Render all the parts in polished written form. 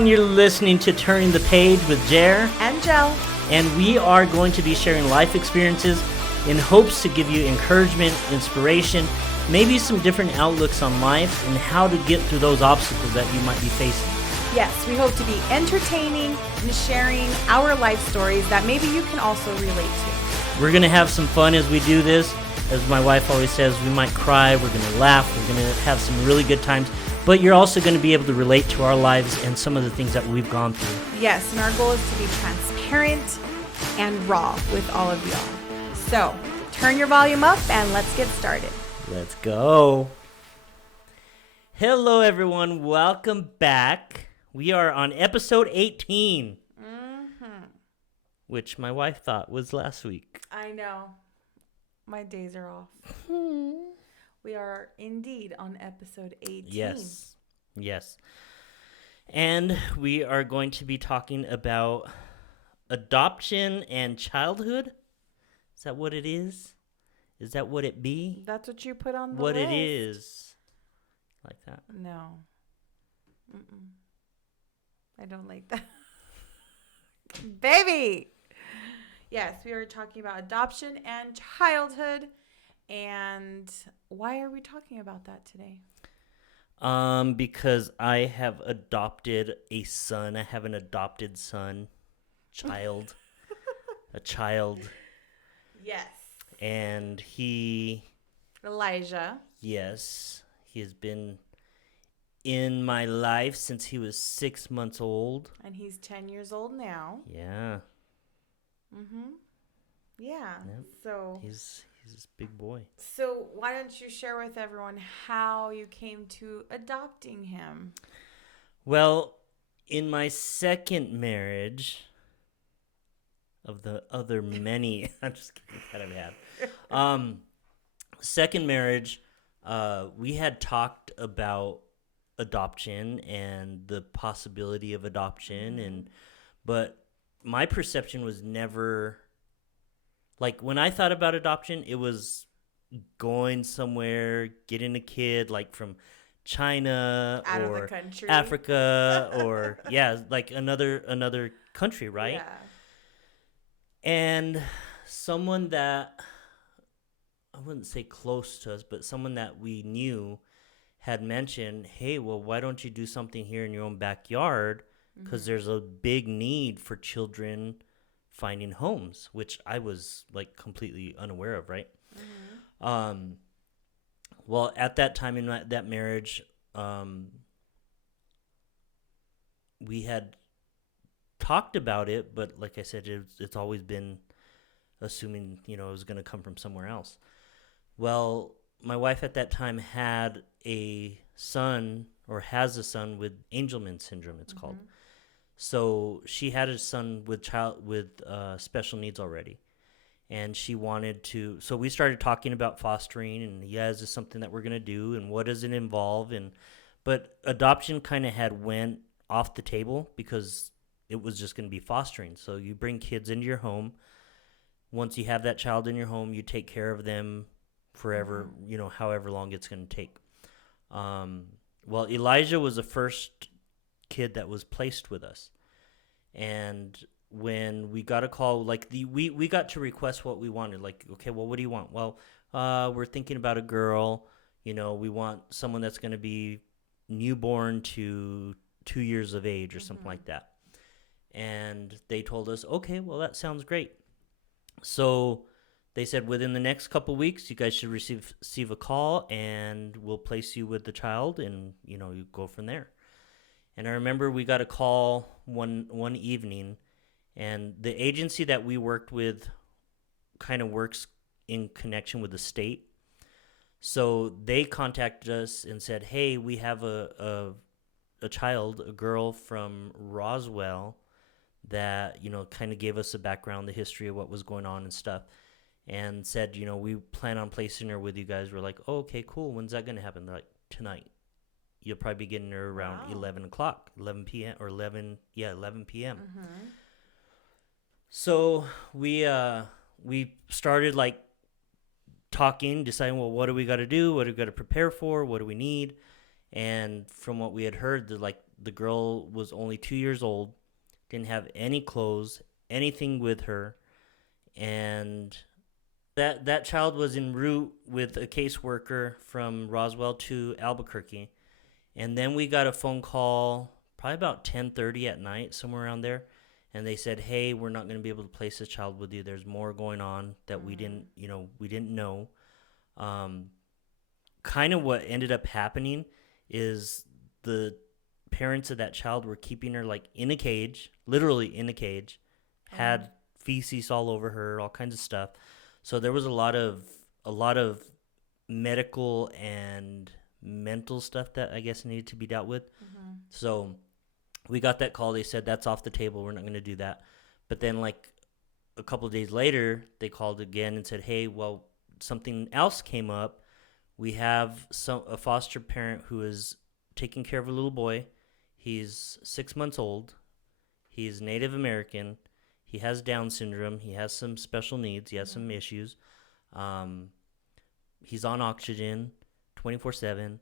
everyone. You're listening to Turning the Page with Jer. And Jel. And we are going to be sharing life experiences in hopes to give you encouragement, inspiration, maybe some different outlooks on life and how to get through those obstacles that you might be facing. Yes, we hope to be entertaining and sharing our life stories that maybe you can also relate to. We're going to have some fun as we do this. As my wife always says, we might cry, we're going to laugh, we're going to have some really good times. But you're also going to be able to relate to our lives and some of the things that we've gone through. Yes, and our goal is to be transparent and raw with all of y'all. So, turn your volume up and let's get started. Let's go. Hello, everyone. Welcome back. We are on episode 18, which my wife thought was last week. I know. My days are off. We are indeed on episode 18. Yes. And we are going to be talking about adoption and childhood. Is that what it is? Is that what it be? That's what you put on the what list. It is. Like that? No. I don't like that. Baby! Yes, we are talking about adoption and childhood. And why are we talking about that today? Because I have adopted a son. I have an adopted son, child, a child. Yes. And Elijah. Yes, he has been in my life since he was 6 months old. And he's 10 years old now. Yeah. Yeah. Yep. So he's this big boy. So why don't you share with everyone how you came to adopting him? Well, in my second marriage, of the other many, I'm just kidding, that I've had. Second marriage, we had talked about adoption and the possibility of adoption, but my perception was never. Like, when I thought about adoption, it was going somewhere, getting a kid, like, from China out or of the country. Africa or, like another country, right? Yeah. And someone that, I wouldn't say close to us, but someone that we knew had mentioned, hey, well, why don't you do something here in your own backyard? Because there's a big need for children finding homes, which I was like completely unaware of, right? Well, at that time in that marriage, we had talked about it, but like I said, it's always been assuming, it was going to come from somewhere else. Well, my wife at that time had a son, or has a son, with Angelman syndrome, it's called. So she had a son with special needs already, and she wanted to. So we started talking about fostering, and is this something that we're gonna do, and what does it involve? But adoption kind of had went off the table because it was just gonna be fostering. So you bring kids into your home. Once you have that child in your home, you take care of them forever. However long it's gonna take. Well, Elijah was the first kid that was placed with us, and when we got a call, like we got to request what we wanted, like, okay, well, what do you want? Well, we're thinking about a girl, we want someone that's going to be newborn to 2 years of age or something like that. And they told us, okay, well, that sounds great. So they said within the next couple weeks you guys should receive a call, and we'll place you with the child, and you go from there. And I remember we got a call one evening, and the agency that we worked with kind of works in connection with the state. So they contacted us and said, hey, we have a child, a girl from Roswell that, kind of gave us a background, the history of what was going on and stuff, and said, we plan on placing her with you guys. We're like, oh, okay, cool. When's that going to happen? They're like, tonight. You'll probably be getting her around 11 p.m. or 11 p.m. So we started like talking, deciding, well, what do we got to do? What do we got to prepare for? What do we need? And from what we had heard, The girl was only 2 years old, didn't have any clothes, anything with her, and that child was en route with a caseworker from Roswell to Albuquerque, and then we got a phone call probably about 10:30 at night, somewhere around there, and they said, "Hey, we're not going to be able to place this child with you. There's more going on that we didn't know." Um, Kind of what ended up happening is the parents of that child were keeping her like in a cage, literally in a cage, Oh. had feces all over her, all kinds of stuff. So there was a lot of medical and mental stuff that I guess needed to be dealt with. Mm-hmm. So we got that call. They said that's off the table. We're not going to do that. But then like a couple of days later, they called again and said, "Hey, well, something else came up. We have a foster parent who is taking care of a little boy. He's 6 months old. He's Native American. He has Down syndrome. He has some special needs. He has some issues. Um, he's on oxygen 24/7,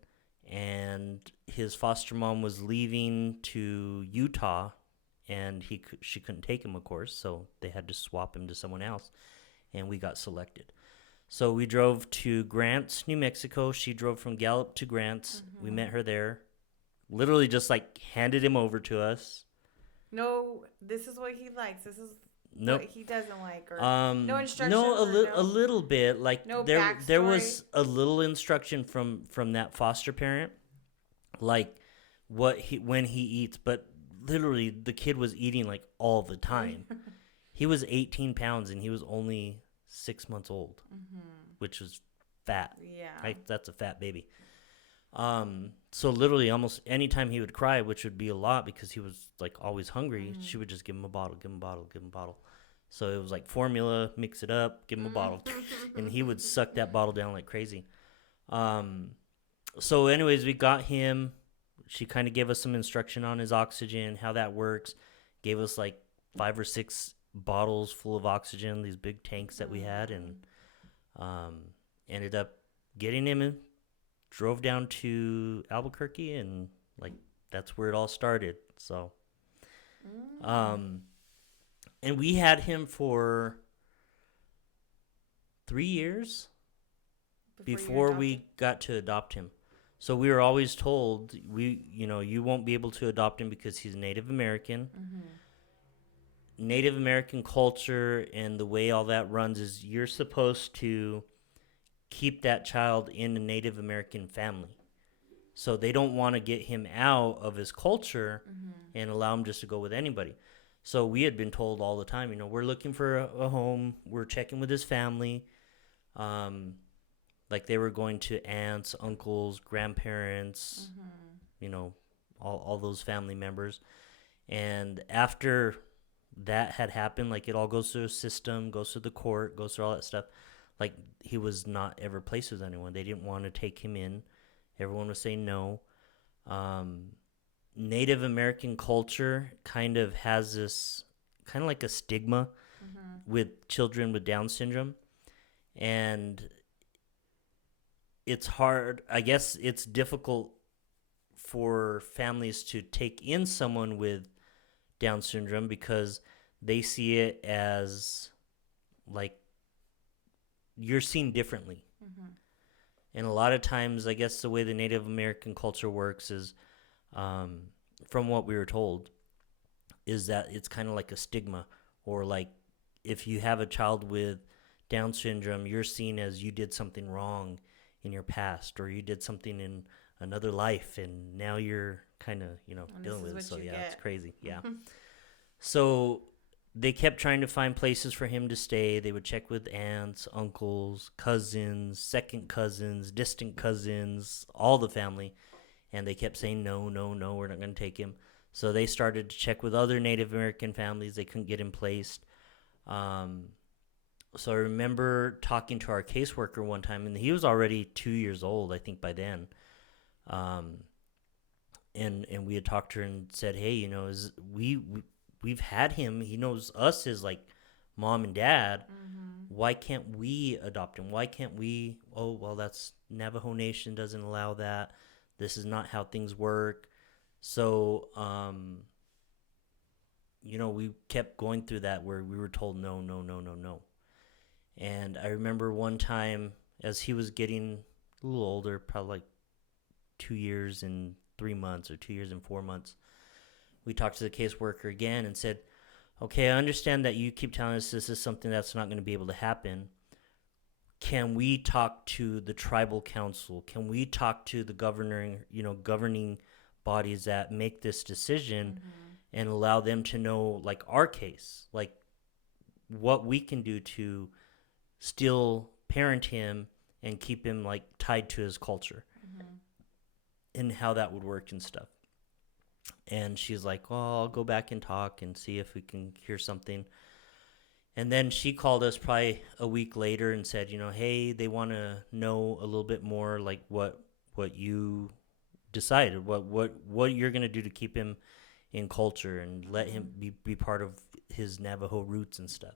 and his foster mom was leaving to Utah, and she couldn't take him, of course, so they had to swap him to someone else, and we got selected. So we drove to Grants, New Mexico. She drove from Gallup to Grants. We met her there. Literally just like handed him over to us. No, this is what he likes. This is Nope. what he doesn't like, or no instructions, No, or a no little bit. Like no there backstory. was a little instruction from that foster parent, like what he when he eats, but literally the kid was eating like all the time. He was 18 pounds and he was only 6 months old, which was fat. Yeah. Right? That's a fat baby. So literally almost anytime he would cry, which would be a lot because he was like always hungry, she would just give him a bottle, give him a bottle, give him a bottle. So it was like formula, mix it up, give him a bottle, and he would suck that bottle down like crazy. Um, so anyways, we got him. She kind of gave us some instruction on his oxygen, how that works. Gave us like 5 or 6 bottles full of oxygen, these big tanks that we had, and ended up getting him in. Drove down to Albuquerque, and like that's where it all started. So, and we had him for 3 years before we got to adopt him. So we were always told you won't be able to adopt him because he's Native American. Native American culture and the way all that runs is you're supposed to keep that child in a Native American family. So they don't want to get him out of his culture and allow him just to go with anybody. So we had been told all the time, we're looking for a home. We're checking with his family. Like they were going to aunts, uncles, grandparents, all those family members. And after that had happened, like it all goes through a system, goes through the court, goes through all that stuff. Like he was not ever placed with anyone. They didn't want to take him in. Everyone was saying no. Native American culture kind of has this kind of like a stigma with children with Down syndrome. And it's hard. I guess it's difficult for families to take in someone with Down syndrome because they see it as like you're seen differently. And a lot of times, I guess the way the Native American culture works is, from what we were told, is that it's kind of like a stigma, or like if you have a child with Down syndrome, you're seen as you did something wrong in your past, or you did something in another life, and now you're kind of, dealing with it. So yeah, it's crazy. Yeah. So they kept trying to find places for him to stay. They would check with aunts, uncles, cousins, second cousins, distant cousins, all the family. And they kept saying, no, no, no, we're not going to take him. So they started to check with other Native American families. They couldn't get him placed. So I remember talking to our caseworker one time, and he was already 2 years old, I think, by then. And we had talked to her and said, hey, we've had him. He knows us as like mom and dad. Why can't we adopt him? Why can't we? Oh, well, that's Navajo Nation doesn't allow that. This is not how things work. So, we kept going through that where we were told no, no, no, no, no. And I remember one time as he was getting a little older, probably like 2 years and 3 months or 2 years and 4 months, we talked to the caseworker again and said, okay, I understand that you keep telling us this is something that's not going to be able to happen. Can we talk to the tribal council? Can we talk to the governing bodies that make this decision and allow them to know, like, our case, like what we can do to still parent him and keep him like tied to his culture and how that would work and stuff. And she's like, well, I'll go back and talk and see if we can hear something. And then she called us probably a week later and said, hey, they want to know a little bit more, like what you decided, what you're going to do to keep him in culture and let him be part of his Navajo roots and stuff.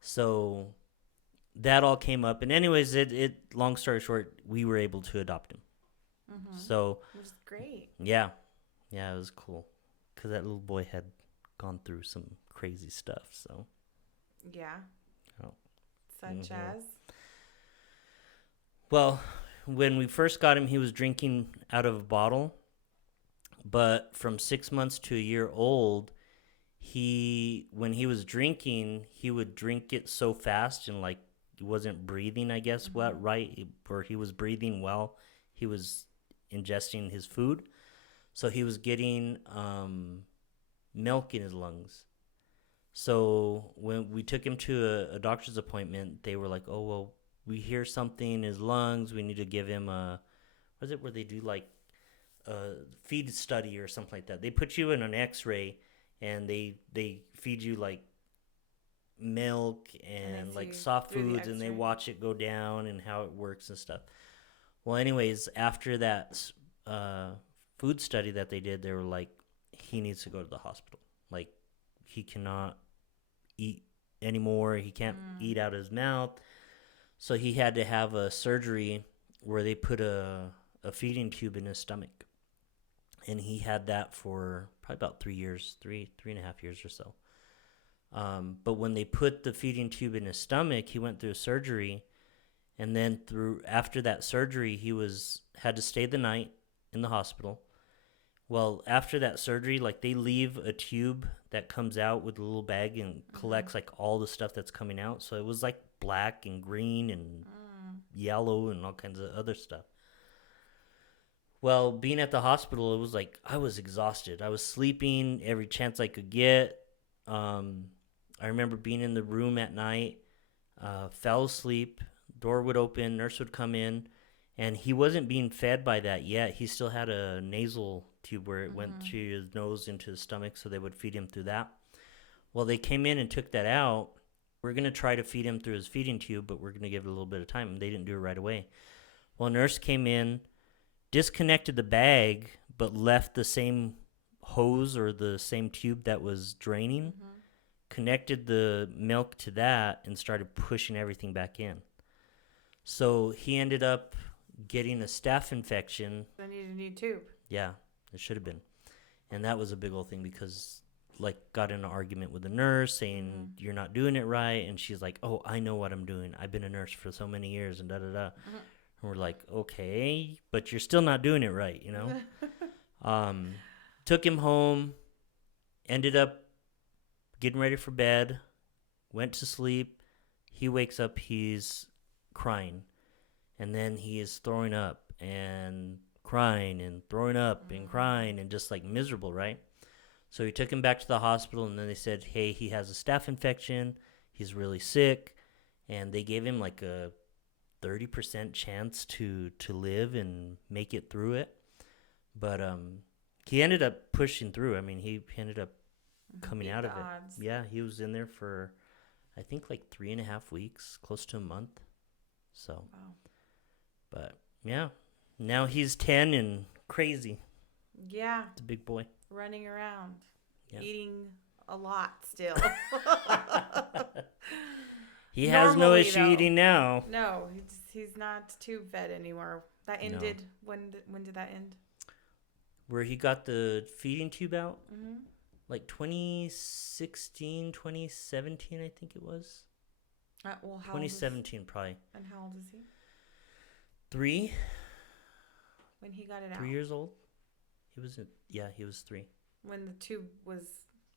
So that all came up. And anyways, it long story short, we were able to adopt him. So it was great. Yeah, it was cool because that little boy had gone through some crazy stuff. So yeah, oh. Such as, well, when we first got him, he was drinking out of a bottle, but from 6 months to a year old, when he was drinking, he would drink it so fast and like he wasn't breathing, I guess, right, or he was breathing while he was ingesting his food. So he was getting milk in his lungs. So when we took him to a doctor's appointment, they were like, oh, well, we hear something in his lungs. We need to give him what is it where they do like a feed study or something like that. They put you in an x-ray and they feed you like milk and like soft foods and they watch it go down and how it works and stuff. Well, anyways, after that food study that they did, they were like, he needs to go to the hospital. Like, he cannot eat anymore. He can't eat out of his mouth. So he had to have a surgery where they put a feeding tube in his stomach. And he had that for probably about 3 years, three and a half years or so. But when they put the feeding tube in his stomach, he went through a surgery. And then after that surgery, he had to stay the night in the hospital. Well, after that surgery, like they leave a tube that comes out with a little bag and collects like all the stuff that's coming out. So it was like black and green and yellow and all kinds of other stuff. Well, being at the hospital, it was like I was exhausted. I was sleeping every chance I could get. I remember being in the room at night, fell asleep, door would open, nurse would come in, and he wasn't being fed by that yet. He still had a nasal tube where it went through his nose into his stomach, so they would feed him through that. Well, they came in and took that out. We're going to try to feed him through his feeding tube, but we're going to give it a little bit of time. They didn't do it right away. Well, a nurse came in, disconnected the bag, but left the same hose or the same tube that was draining, connected the milk to that, and started pushing everything back in. So he ended up getting a staph infection. I need a new tube. Yeah, it should have been. And that was a big old thing because, like, got in an argument with the nurse saying, you're not doing it right. And she's like, oh, I know what I'm doing. I've been a nurse for so many years and da-da-da. And we're like, okay, but you're still not doing it right, Took him home, ended up getting ready for bed, went to sleep. He wakes up, he's crying, and then he is throwing up and crying and throwing up and crying and just like miserable, right? So we took him back to the hospital, and then they said, hey, he has a staph infection, he's really sick, and they gave him like a 30% chance to live and make it through it. But he ended up pushing through. I mean, he ended up coming out of it. Yeah, he was in there for I think like 3.5 weeks, close to a month. So, wow. But yeah, now he's 10 and crazy. Yeah. It's a big boy. Running around, eating a lot still. He has no issue eating now. No, he's not tube fed anymore. That ended. No. When did that end? where he got the feeding tube out, Mm-hmm. like 2016, 2017, I think it was. Well, how old is 2017 probably. and how old is he 3 when he got it 3 out? years old. He was 3. When the tube was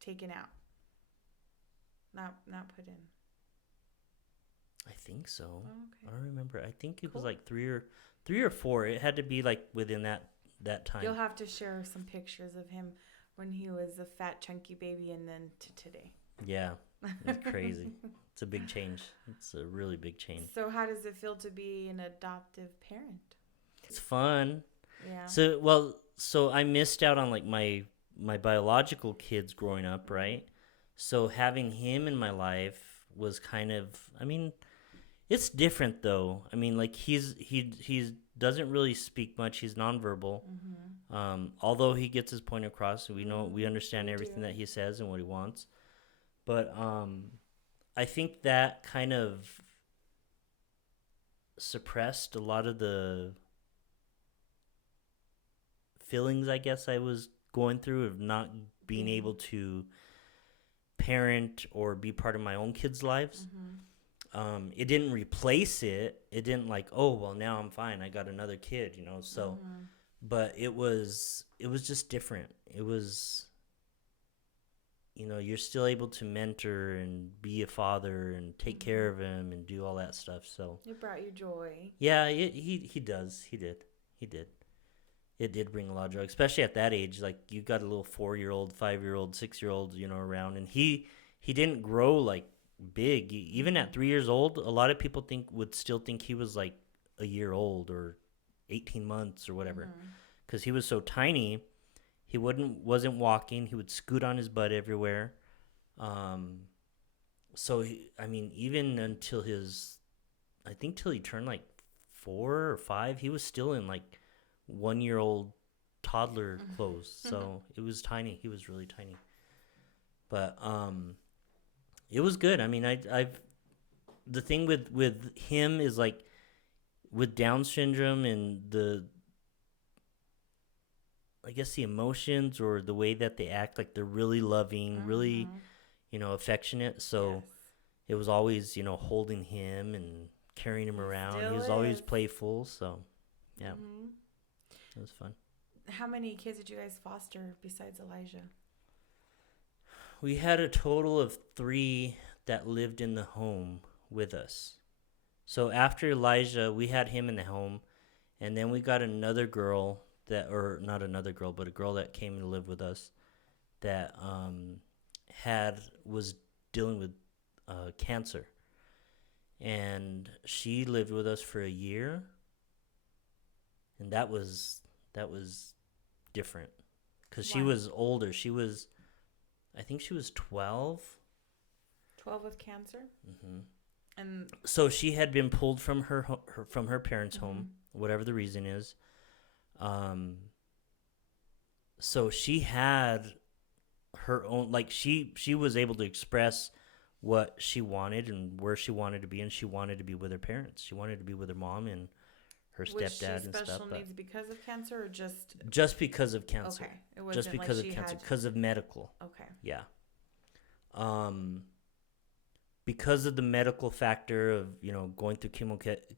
taken out, not put in. I think so. Oh, I okay. don't remember. I think it was Cool. like 3 or 4. It had to be like within that time. You'll have to share some pictures of him when he was a fat, chunky baby, and then to today. Yeah, it's crazy. It's a big change. It's a really big change. So, how does it feel to be an adoptive parent? It's fun. Yeah. So I missed out on like my biological kids growing up, right? So having him in my life was kind of, I mean, it's different though. I mean, like he doesn't really speak much. He's nonverbal. Although he gets his point across, we understand We everything do. that he says and what he wants. But I think that kind of suppressed a lot of the feelings, I guess, I was going through of not being able to parent or be part of my own kids' lives. It didn't replace it. It didn't like, oh well, now I'm fine. I got another kid, you know. So, but it was just different. It was, you're still able to mentor and be a father and take care of him and do all that stuff. So It brought you joy. yeah, he does. He did. It did bring a lot of joy, especially at that age. Like you got a little 4-year-old, 5-year-old, 6-year-old, around, and he didn't grow like big. Even at 3 years old, a lot of people would still think he was like a year old or 18 months or whatever, because he was so tiny. He wasn't walking. He would scoot on his butt everywhere. So I mean, even until I think till he turned like 4 or 5, he was still in like 1-year-old toddler clothes. So it was tiny. He was really tiny. But it was good. I mean, I've the thing with him is like with Down syndrome and I guess the emotions or the way that they act, like they're really loving, really, affectionate. So it was always, holding him and carrying him around. He was always playful. So yeah, it was fun. How many kids did you guys foster besides Elijah? We had a total of 3 that lived in the home with us. So after Elijah, we had him in the home, and then we got another girl or not another girl, but a girl that came to live with us that was dealing with cancer, and she lived with us for a year, and that was different because she was older. I think she was 12. 12 with cancer? And So she had been pulled from her parents' home, whatever the reason is. So she had her own, like she was able to express what she wanted and where she wanted to be, and she wanted to be with her parents. She wanted to be with her mom and her was she stepdad and stuff. special needs because of cancer or Just because of cancer. Okay. It wasn't Just because like of she cancer, had... because of medical. Okay. Yeah. Because of the medical factor of going through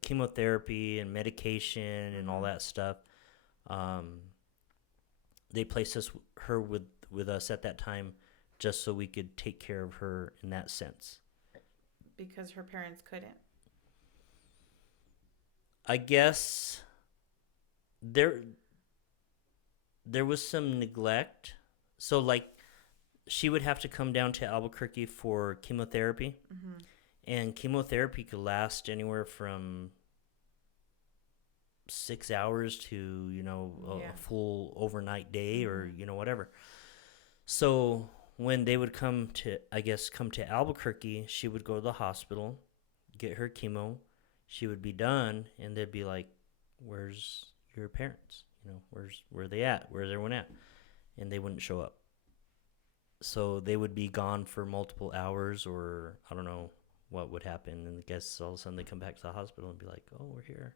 chemotherapy and medication and all that stuff, they placed her with us at that time just so we could take care of her in that sense. Because her parents couldn't. I guess there was some neglect. So like she would have to come down to Albuquerque for chemotherapy. And chemotherapy could last anywhere from 6 hours to, a full overnight day or, whatever. So when they would come to Albuquerque, she would go to the hospital, get her chemo. She would be done, and they'd be like, where's your parents? Where are they at? Where's everyone at? And they wouldn't show up. So they would be gone for multiple hours, or I don't know what would happen. And I guess all of a sudden they come back to the hospital and be like, oh, we're here.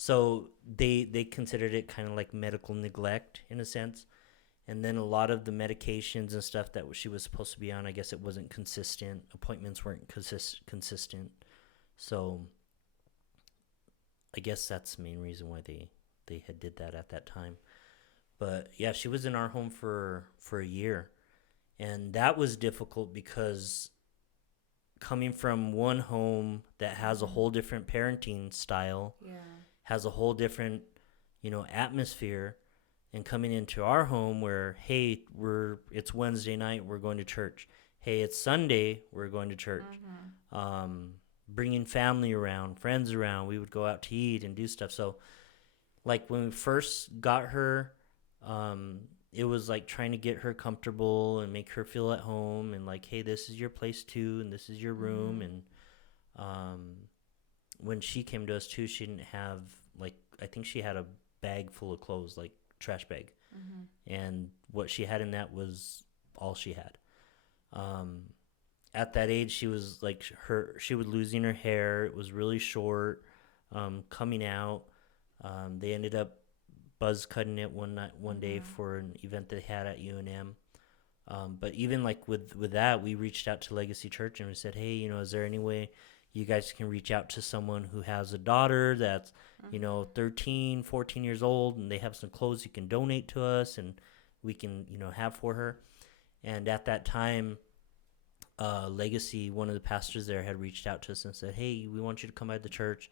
So they considered it kind of like medical neglect in a sense. And then a lot of the medications and stuff that she was supposed to be on, I guess it wasn't consistent. Appointments weren't consistent. So I guess that's the main reason why they had did that at that time. But yeah, she was in our home for a year, and that was difficult because coming from one home that has a whole different parenting style, Yeah. has a whole different, atmosphere, and coming into our home where, hey, it's Wednesday night, we're going to church. Hey, it's Sunday, we're going to church. Bringing family around, friends around, we would go out to eat and do stuff. So like when we first got her, it was like trying to get her comfortable and make her feel at home, and like, hey, this is your place too, and this is your room. And um, when she came to us too, she didn't have, like, I think she had a bag full of clothes, like trash bag, and what she had in that was all she had. Um, at that age, she was like she was losing her hair. It was really short, coming out. They ended up buzz cutting it one day for an event they had at UNM. But even like with that, we reached out to Legacy Church and we said, hey, is there any way you guys can reach out to someone who has a daughter that's 13, 14 years old, and they have some clothes you can donate to us, and we can have for her. And at that time, Legacy, one of the pastors there, had reached out to us and said, hey, we want you to come by the church,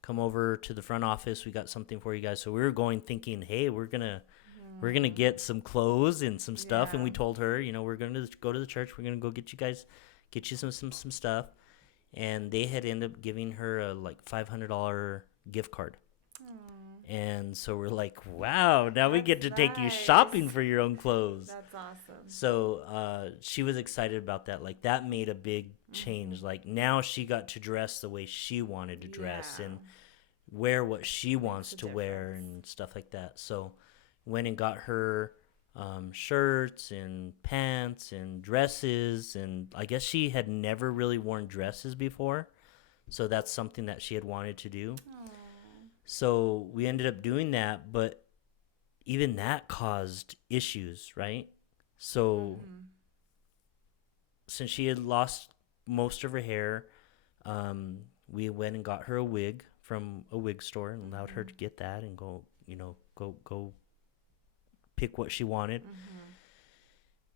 come over to the front office, we got something for you guys. So we were going thinking, hey, we're gonna get some clothes and some stuff. And we told her, we're gonna go to the church, we're gonna go get you some stuff. And they had ended up giving her a like $500 gift card. And so we're like, wow, now we get to take you shopping for your own clothes. That's awesome. So she was excited about that. Like, that made a big change. Like, now she got to dress the way she wanted to dress and wear what she wants to wear and stuff like that. So went and got her shirts and pants and dresses. And I guess she had never really worn dresses before. So that's something that she had wanted to do. Aww. So we ended up doing that, but even that caused issues, right? So since she had lost most of her hair, we went and got her a wig from a wig store and allowed her to get that and go pick what she wanted.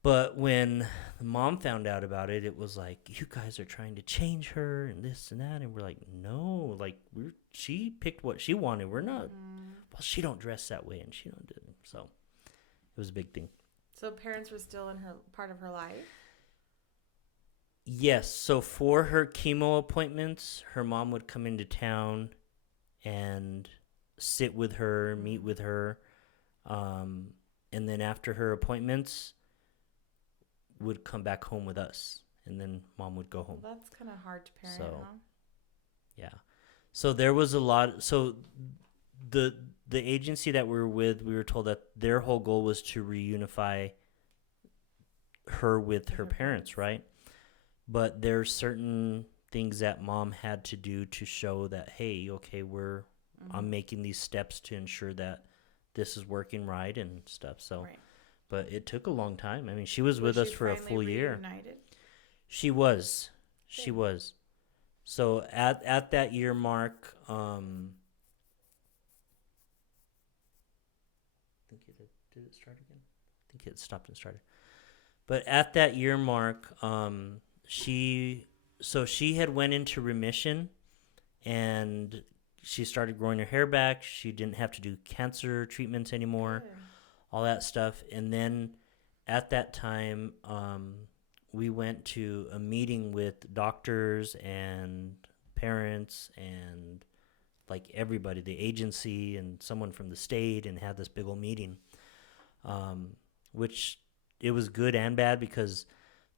But when the mom found out about it, it was like, you guys are trying to change her and this and that. And we're like, no, like she picked what she wanted. We're not, well, she don't dress that way and she don't do it. So it was a big thing. So parents were still in her part of her life? Yes. So for her chemo appointments, her mom would come into town and sit with her, meet with her. And then after her appointments, would come back home with us, and then mom would go home. Well, that's kind of hard to parent, huh? Yeah. So there was a lot. So the agency that we were with, we were told that their whole goal was to reunify her with her parents, right? But there's certain things that mom had to do to show that, hey, okay, I'm making these steps to ensure that this is working right and stuff. So. Right. But it took a long time. I mean, she was with us for a full year. Reunited? She was. She was. So at that year mark, I think did it start again? I think it stopped and started. But at that year mark, she had went into remission, and she started growing her hair back. She didn't have to do cancer treatments anymore. Good. All that stuff. And then at that time, we went to a meeting with doctors and parents and like everybody, the agency and someone from the state, and had this big old meeting, which it was good and bad, because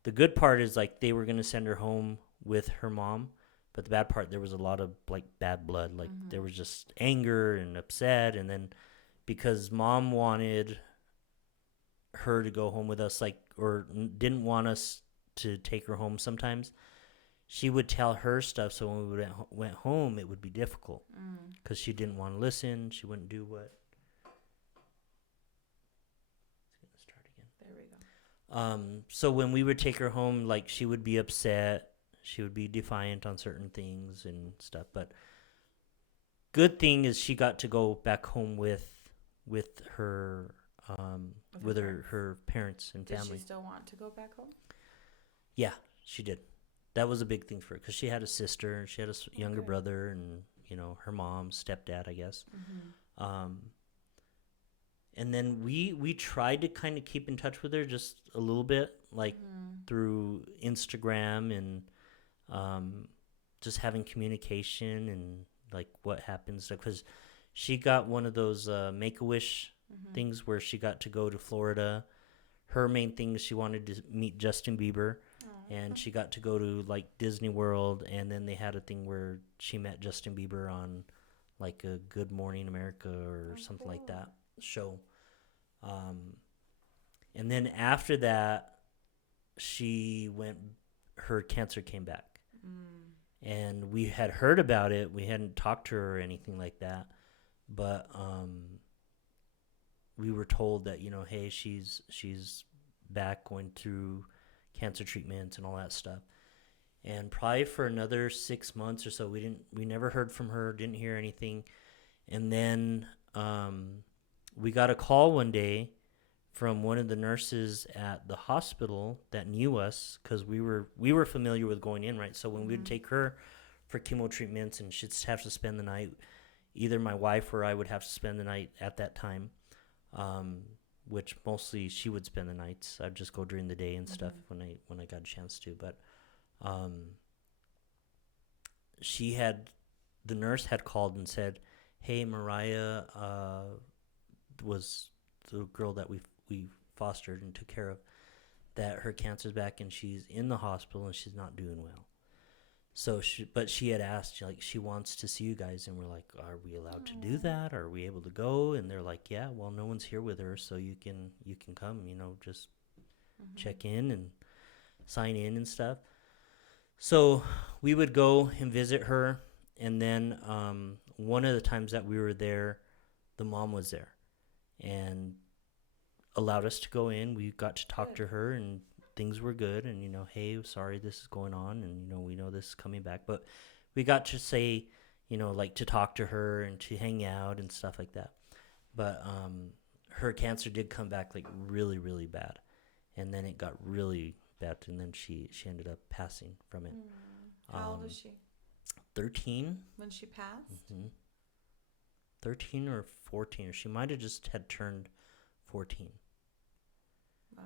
the good part is like they were going to send her home with her mom. But the bad part, there was a lot of like bad blood. Like there was just anger and upset. And then because mom wanted her to go home with us, like, or didn't want us to take her home sometimes, she would tell her stuff. So when we went home, it would be difficult because she didn't want to listen. She wouldn't do what. Let's start again. There we go. So when we would take her home, like she would be upset. She would be defiant on certain things and stuff. But good thing is she got to go back home with her with her parents and family. Did she still want to go back home? Yeah, she did. That was a big thing for her because she had a sister and she had a younger brother and, you know, her mom, stepdad, I guess. And then we tried to kind of keep in touch with her just a little bit, like through Instagram and just having communication and like what happens. Because she got one of those Make-A-Wish things where she got to go to Florida. Her main thing is she wanted to meet Justin Bieber. And she got to go to like Disney World, and then they had a thing where she met Justin Bieber on like a Good Morning America or something like that show. And then after that, her cancer came back. And we had heard about it. We hadn't talked to her or anything like that. But we were told that, you know, hey, she's back going through cancer treatments and all that stuff. And probably for another 6 months or so, we never heard from her, didn't hear anything. And then we got a call one day from one of the nurses at the hospital that knew us because we were familiar with going in, right? So when we would take her for chemo treatments and she'd have to spend the night, either my wife or I would have to spend the night at that time. Which mostly she would spend the nights. I'd just go during the day and stuff when I got a chance to. But the nurse had called and said, "Hey, Mariah was the girl that we fostered and took care of. That her cancer's back and she's in the hospital and she's not doing well." So she had asked, like, she wants to see you guys, and we're like, are we allowed to do that? Are we able to go? And they're like, yeah, well, no one's here with her, so you can come, you know, just check in and sign in and stuff. So we would go and visit her, and then one of the times that we were there, the mom was there and allowed us to go in. We got to talk to her, and things were good, and, you know, hey, sorry this is going on, and, you know, we know this is coming back. But we got to say, you know, like, to talk to her and to hang out and stuff like that. But her cancer did come back, like, really, really bad. And then it got really bad, and then she ended up passing from it. How old was she? 13. When she passed? 13 or 14. Or she might have just had turned 14. Wow.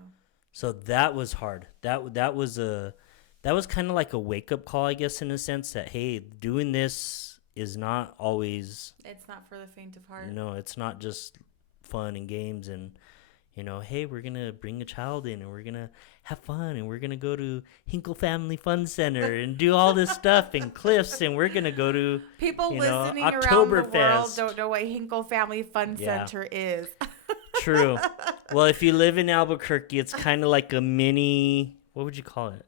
So that was hard. That was kind of like a wake up call, I guess, in a sense that, hey, doing this is not always. It's not for the faint of heart. No, it's not just fun and games and, you know, hey, we're gonna bring a child in and we're gonna have fun and we're gonna go to Hinkle Family Fun Center and do all this stuff and Cliffs and we're gonna go to people listening around the world don't know what Hinkle Family Fun Center is. True. Well, if you live in Albuquerque, it's kind of like a mini, what would you call it?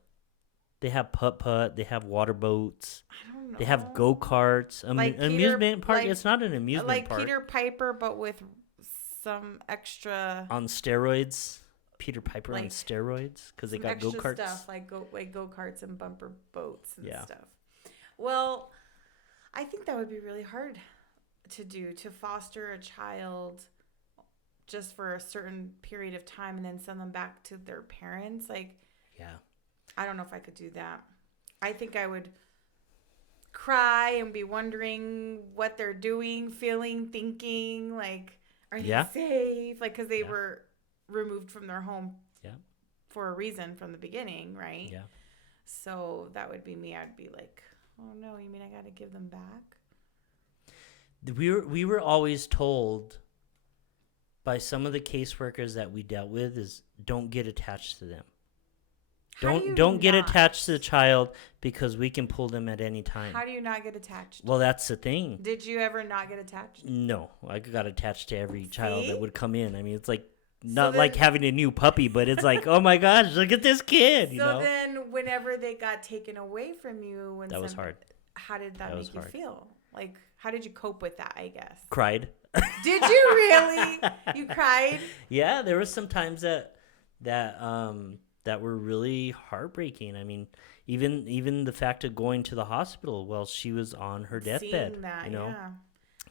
They have putt-putt. They have water boats. I don't know. They have go-karts. Amusement park. It's not an amusement park. Like Peter Piper, but with some extra. On steroids. Peter Piper on steroids because they got go-karts. Stuff like go-karts and bumper boats and stuff. Well, I think that would be really hard to do, to foster a child just for a certain period of time and then send them back to their parents. Like, yeah, I don't know if I could do that. I think I would cry and be wondering what they're doing, feeling, thinking, like, are they safe? Like, because they were removed from their home for a reason from the beginning, right? Yeah. So that would be me. I'd be like, oh no, you mean I got to give them back? We were always told by some of the caseworkers that we dealt with is don't get attached to them. Don't get attached to the child because we can pull them at any time. How do you not get attached? Well, that's the thing. Did you ever not get attached? No, I got attached to every child that would come in. I mean, it's like not like having a new puppy, but it's like, oh my gosh, look at this kid, So then whenever they got taken away from you, that was hard. How did that make you feel? Like, how did you cope with that, I guess? Cried. Did you really? You cried? Yeah, there were some times that were really heartbreaking. I mean, even the fact of going to the hospital while she was on her deathbed. Seeing that, yeah.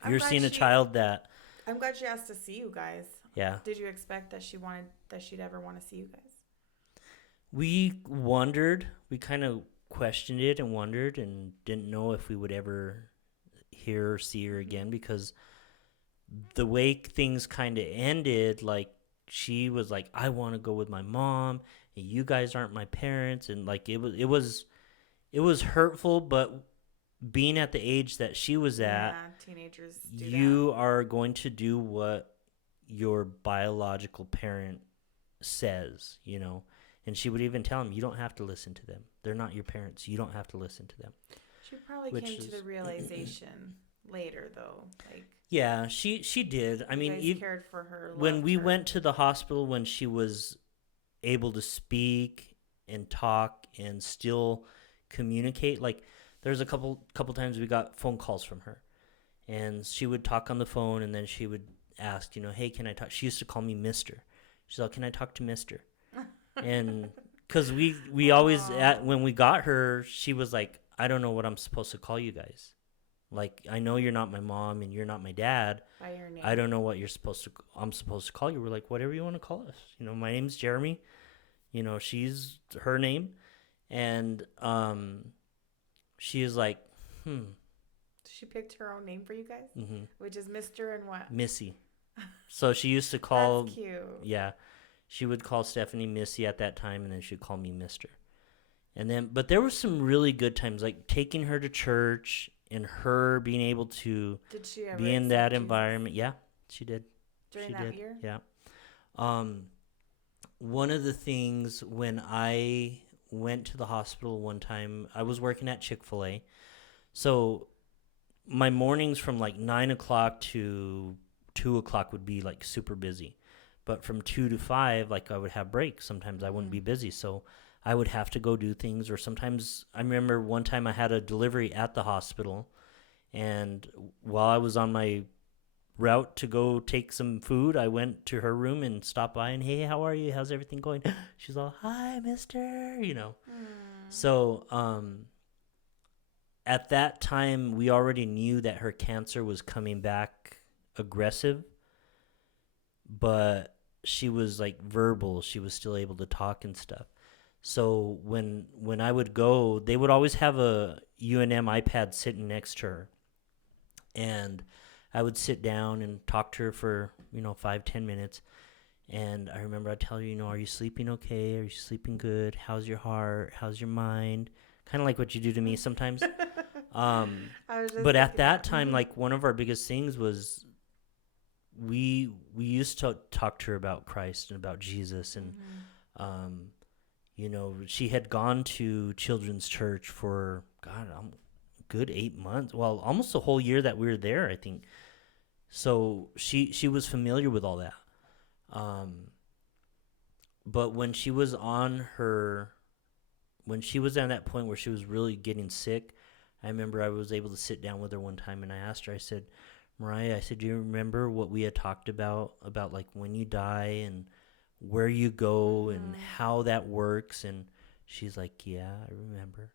You're seeing a child that. I'm glad she asked to see you guys. Yeah. Did you expect that she'd ever want to see you guys? We wondered. We kind of questioned it and wondered and didn't know if we would ever hear or see her again, because the way things kind of ended, like, she was like, I want to go with my mom and you guys aren't my parents, and like it was hurtful, but being at the age that she was at, teenagers you are going to do what your biological parent says, and she would even tell him, you don't have to listen to them, they're not your parents, you don't have to listen to them. She probably came to the realization later, though. Like, yeah, she did. I mean, you cared for her. When we went to the hospital, when she was able to speak and talk and still communicate, like, there's a couple times we got phone calls from her, and she would talk on the phone, and then she would ask, hey, can I talk? She used to call me Mister. She's like, can I talk to Mister? And because we always, when we got her, she was like, I don't know what I'm supposed to call you guys. Like, I know you're not my mom and you're not my dad. By your name. I don't know what I'm supposed to call you. We're like, whatever you want to call us. My name's Jeremy. She's her name. And she is like, She picked her own name for you guys? Mm-hmm. Which is Mr. and what? Missy. So she used to call. That's cute. Yeah. She would call Stephanie Missy at that time, and then she'd call me Mister. And then, but there were some really good times, like taking her to church and her being able to be in that environment. Yeah, she did. During that year? Yeah. One of the things, when I went to the hospital one time, I was working at Chick-fil-A. So my mornings from like 9 o'clock to 2 o'clock would be like super busy. But from 2 to 5, like, I would have breaks. Sometimes I wouldn't be busy. So I would have to go do things, or sometimes I remember one time I had a delivery at the hospital, and while I was on my route to go take some food, I went to her room and stopped by and, hey, how are you? How's everything going? She's all, hi, mister, So at that time, we already knew that her cancer was coming back aggressive, but she was like verbal. She was still able to talk and stuff. So when I would go, they would always have a UNM iPad sitting next to her. And I would sit down and talk to her for, 5-10 minutes. And I remember I'd tell her, are you sleeping okay? Are you sleeping good? How's your heart? How's your mind? Kind of like what you do to me sometimes. But at that time, like, one of our biggest things was we used to talk to her about Christ and about Jesus. And, she had gone to children's church for, God, a good 8 months. Well, almost the whole year that we were there, I think. So she was familiar with all that. But when she was at that point where she was really getting sick, I remember I was able to sit down with her one time, and I asked her, I said, Mariah, I said, do you remember what we had talked about like when you die and where you go and how that works? And she's like, yeah, I remember.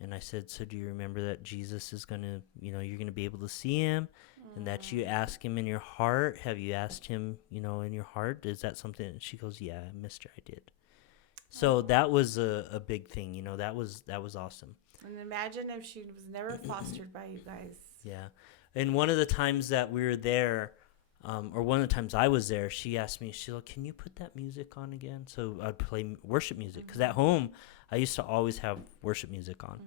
And I said, so do you remember that Jesus is going to, you're going to be able to see him, and that you ask him in your heart? Have you asked him, in your heart? Is that something? And she goes, yeah, mister, I did. So that was a big thing, that was awesome. And imagine if she was never fostered by you guys. Yeah. And one of the times that we were there, or one of the times I was there, she asked me, she's like, can you put that music on again? So I'd play worship music. Because at home, I used to always have worship music on.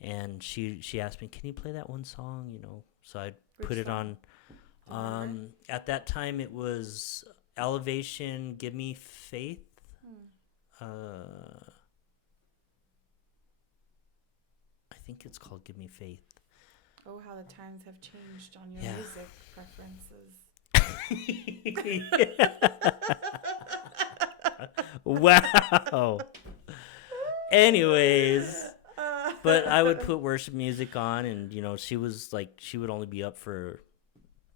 And she asked me, can you play that one song? So I'd put it on. At that time, it was Elevation, Give Me Faith. I think it's called Give Me Faith. Oh, how the times have changed on your music preferences. Wow. Anyways, but I would put worship music on, and she was like, she would only be up for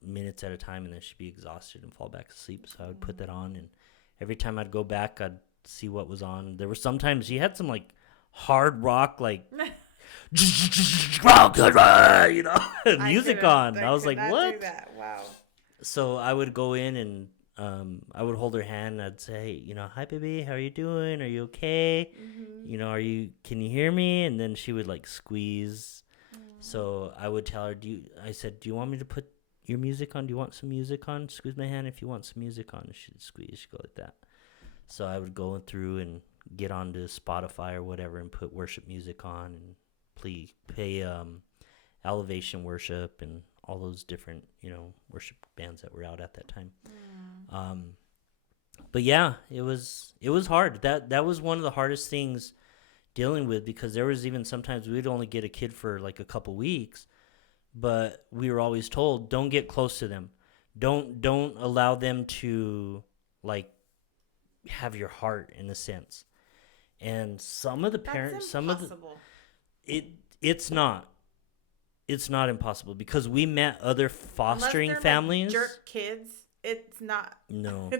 minutes at a time, and then she'd be exhausted and fall back asleep. So I would put that on, and every time I'd go back, I'd see what was on. There were sometimes she had some like hard rock, like music on. I was like, what? Wow. So I would go in and I would hold her hand and I'd say, hi baby, how are you doing? Are you okay? Mm-hmm. Can you hear me? And then she would like squeeze. So I would tell her, do you want me to put your music on? Do you want some music on? Squeeze my hand if you want some music on. And she'd squeeze, she'd go like that. So I would go through and get onto Spotify or whatever and put worship music on and play Elevation Worship and all those different, worship bands that were out at that time. But yeah, it was hard. That was one of the hardest things dealing with, because there was even sometimes we'd only get a kid for like a couple weeks, but we were always told, don't get close to them. Don't allow them to like have your heart, in a sense. And some of the parents, it's not. It's not impossible, because we met other fostering families. Like jerk kids, it's not. No.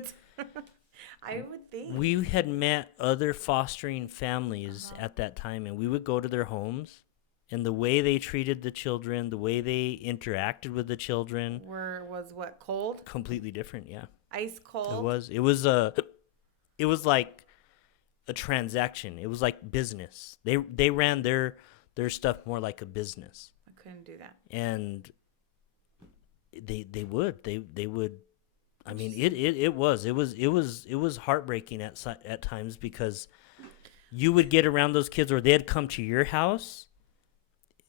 I would think. We had met other fostering families at that time, and we would go to their homes, and the way they treated the children, the way they interacted with the children was what, cold? Completely different, yeah. Ice cold? It was like a transaction. It was like business. They ran their stuff more like a business. Couldn't do that. And they would. I mean, it was heartbreaking at times, because you would get around those kids, or they'd come to your house.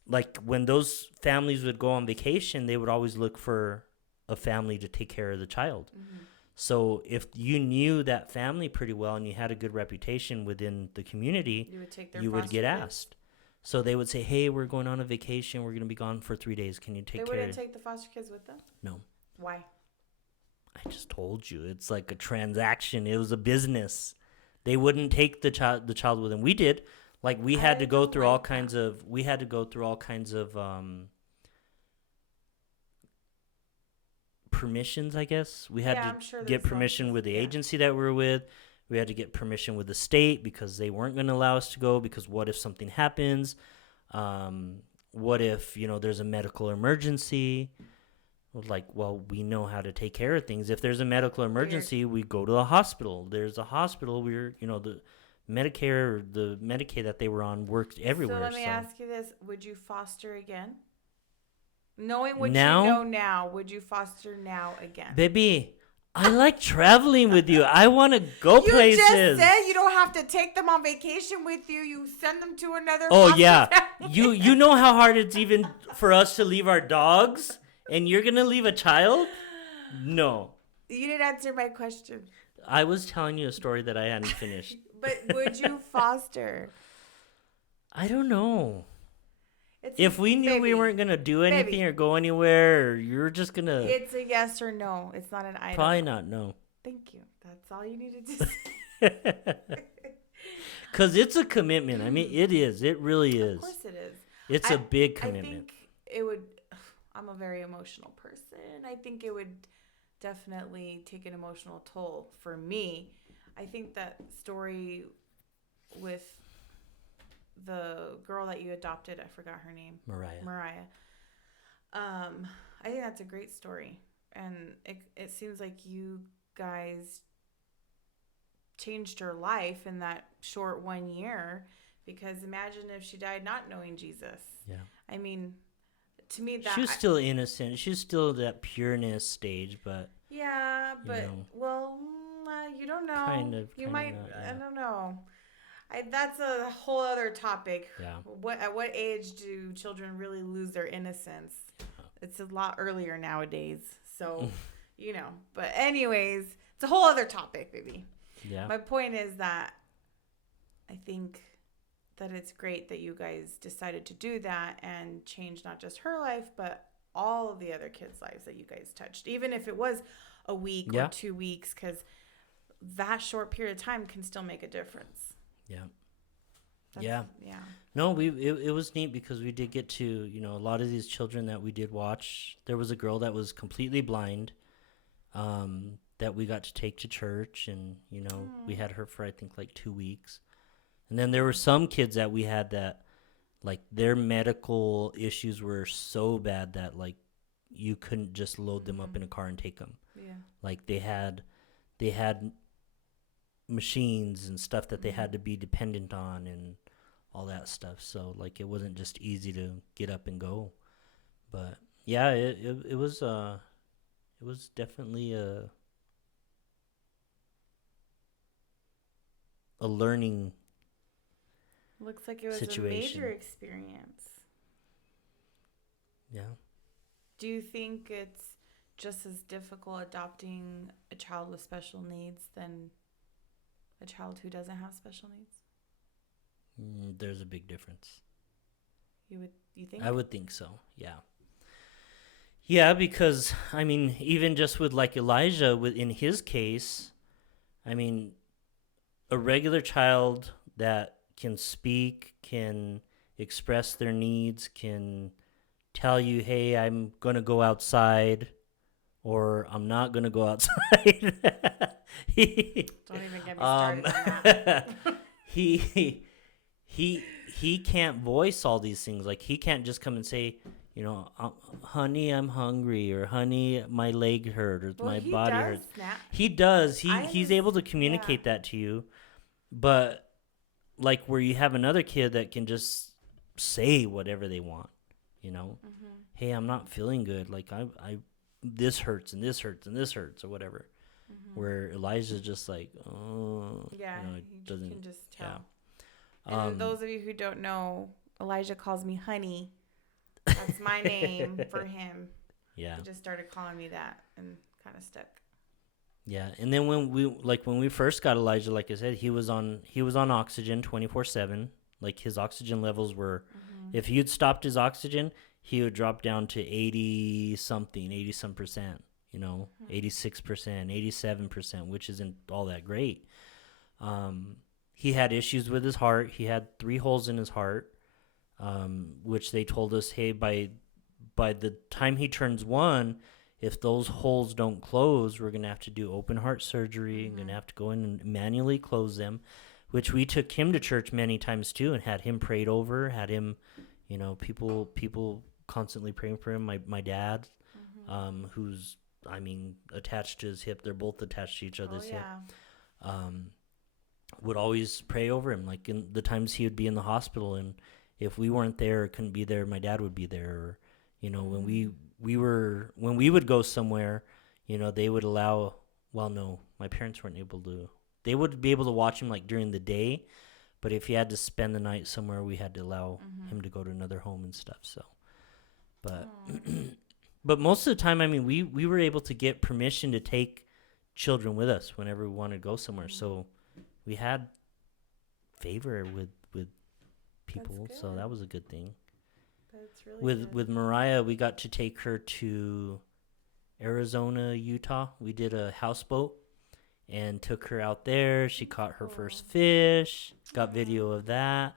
Like when those families would go on vacation, they would always look for a family to take care of the child. Mm-hmm. So if you knew that family pretty well and you had a good reputation within the community, you would get asked. So they would say, hey, we're going on a vacation. We're going to be gone for 3 days. Can you take care of it? They wouldn't take the foster kids with them? No. Why? I just told you. It's like a transaction. It was a business. They wouldn't take the child with them. We did. Like we had to go through all kinds of permissions, I guess. We had to get permission with the agency that we were with. We had to get permission with the state, because they weren't going to allow us to go, because what if something happens? What if, there's a medical emergency? Like, well, we know how to take care of things. If there's a medical emergency, we go to the hospital. There's a hospital where, the Medicare or the Medicaid that they were on worked everywhere. So let me ask you this. Would you foster again? Knowing what you know now, would you foster now again? Baby, I like traveling with you. I want to go places. You just said you don't have to take them on vacation with you. You send them to another yeah. You know how hard it's even for us to leave our dogs, and you're going to leave a child? No. You didn't answer my question. I was telling you a story that I hadn't finished. But would you foster? I don't know. If we knew we weren't going to do anything or go anywhere, or you're just going to... It's a yes or no. It's not an I. Probably not, no. Thank you. That's all you needed to say. Because it's a commitment. I mean, it is. It really is. Of course it is. It's a big commitment. I think it would... I'm a very emotional person. I think it would definitely take an emotional toll for me. I think that story with the girl that you adopted, I forgot her name. Mariah. I think that's a great story. And it seems like you guys changed her life in that short 1 year, because imagine if she died not knowing Jesus. Yeah. I mean, to me, that... She was still innocent. She was still that pureness stage, but... Yeah, but, you don't know. Kind of. I don't know. That's a whole other topic. Yeah. At what age do children really lose their innocence? It's a lot earlier nowadays. So, But anyways, it's a whole other topic, baby. Yeah. My point is that I think that it's great that you guys decided to do that and change not just her life, but all of the other kids' lives that you guys touched, even if it was a week or 2 weeks, because that short period of time can still make a difference. Yeah. Yeah. No, it was neat because we did get to, you know, a lot of these children that we did watch. There was a girl that was completely blind, that we got to take to church, and, you know, we had her for, I think, like 2 weeks. And then there were some kids that we had that, like, their medical issues were so bad that, like, you couldn't just load them up in a car and take them. Yeah. Like, they had machines and stuff that they had to be dependent on and all that stuff. So, like, it wasn't just easy to get up and go. But yeah, it was definitely a learning Looks like it was situation. a major experience. Yeah. Do you think it's just as difficult adopting a child with special needs than a child who doesn't have special needs? There's a big difference. You think? I would think so. Yeah. Yeah, because I mean, even just with like Elijah, in his case, I mean, a regular child that can speak, can express their needs, can tell you, "Hey, I'm gonna go outside," or "I'm not gonna go outside." Don't even get me started on that. he can't voice all these things. Like, he can't just come and say, you know, "Honey, I'm hungry," or "Honey, my leg hurt," or "My body hurts." He does. He's able to communicate that to you, but like where you have another kid that can just say whatever they want, you know, "Hey, I'm not feeling good. Like, I this hurts and this hurts and this hurts," or whatever. Where Elijah's just like, "Oh, yeah, you know, he can just tell." Yeah. And those of you who don't know, Elijah calls me honey. That's my name for him. Yeah. He just started calling me that and kind of stuck. Yeah, and then when we first got Elijah, like I said, he was on oxygen 24/7. Like, his oxygen levels were, if he had stopped his oxygen, he would drop down to 80 some percent, you know, 86%, 87%, which isn't all that great. He had issues with his heart. He had 3 holes in his heart, which they told us, hey, by the time he turns 1, if those holes don't close, we're going to have to do open heart surgery. Going to have to go in and manually close them, which we took him to church many times too and had him prayed over, had him, you know, people constantly praying for him. My dad, who's, I mean, attached to his hip. They're both attached to each other's hip. Would always pray over him. Like, in the times he would be in the hospital, and if we weren't there or couldn't be there, my dad would be there. Or, you know, when we would go somewhere, you know, they would allow, well, no, my parents weren't able to. They would be able to watch him like during the day, but if he had to spend the night somewhere, we had to allow him to go to another home and stuff. So, but but most of the time, I mean, we were able to get permission to take children with us whenever we wanted to go somewhere. So we had favor with people, so that was a good thing. That's really good. With Mariah, we got to take her to Arizona, Utah. We did a houseboat and took her out there. She caught her first fish. Got video of that.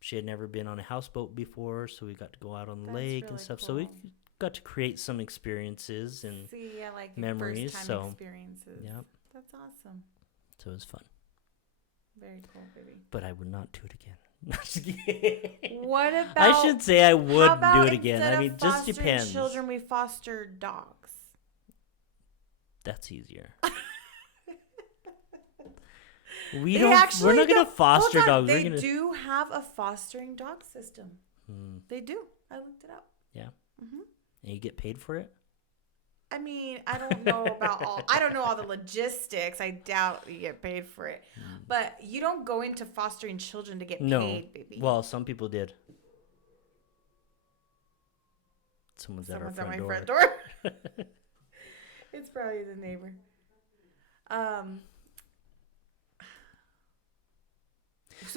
She had never been on a houseboat before, so we got to go out on the lake and stuff. Cool. So we got to create some experiences and like memories. First-time experiences. Yeah, that's awesome. So it was fun. Very cool, baby. But I would not do it again. What about? I should say I would do it again. I mean, just depends. Children, we foster dogs. That's easier. We're not gonna foster dogs. They do have a fostering dog system. They do. I looked it up. Yeah. And you get paid for it? I mean, I don't know all the logistics. I doubt you get paid for it. But you don't go into fostering children to get paid, baby. Well, some people did. Someone's at my front door. It's probably the neighbor.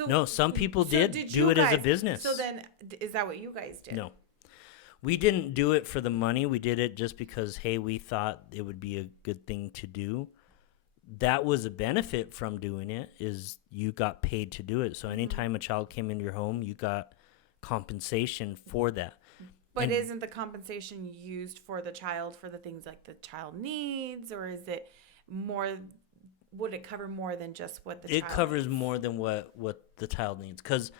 No, some people did do it as a business. So then, is that what you guys did? No. We didn't do it for the money. We did it just because, hey, we thought it would be a good thing to do. that was a benefit from doing it, is you got paid to do it. So anytime a child came into your home, you got compensation for that. But And isn't the compensation used for the child for the things like the child needs, or is it more? Would it cover more than just what the it child covers needs? more than what the child needs, because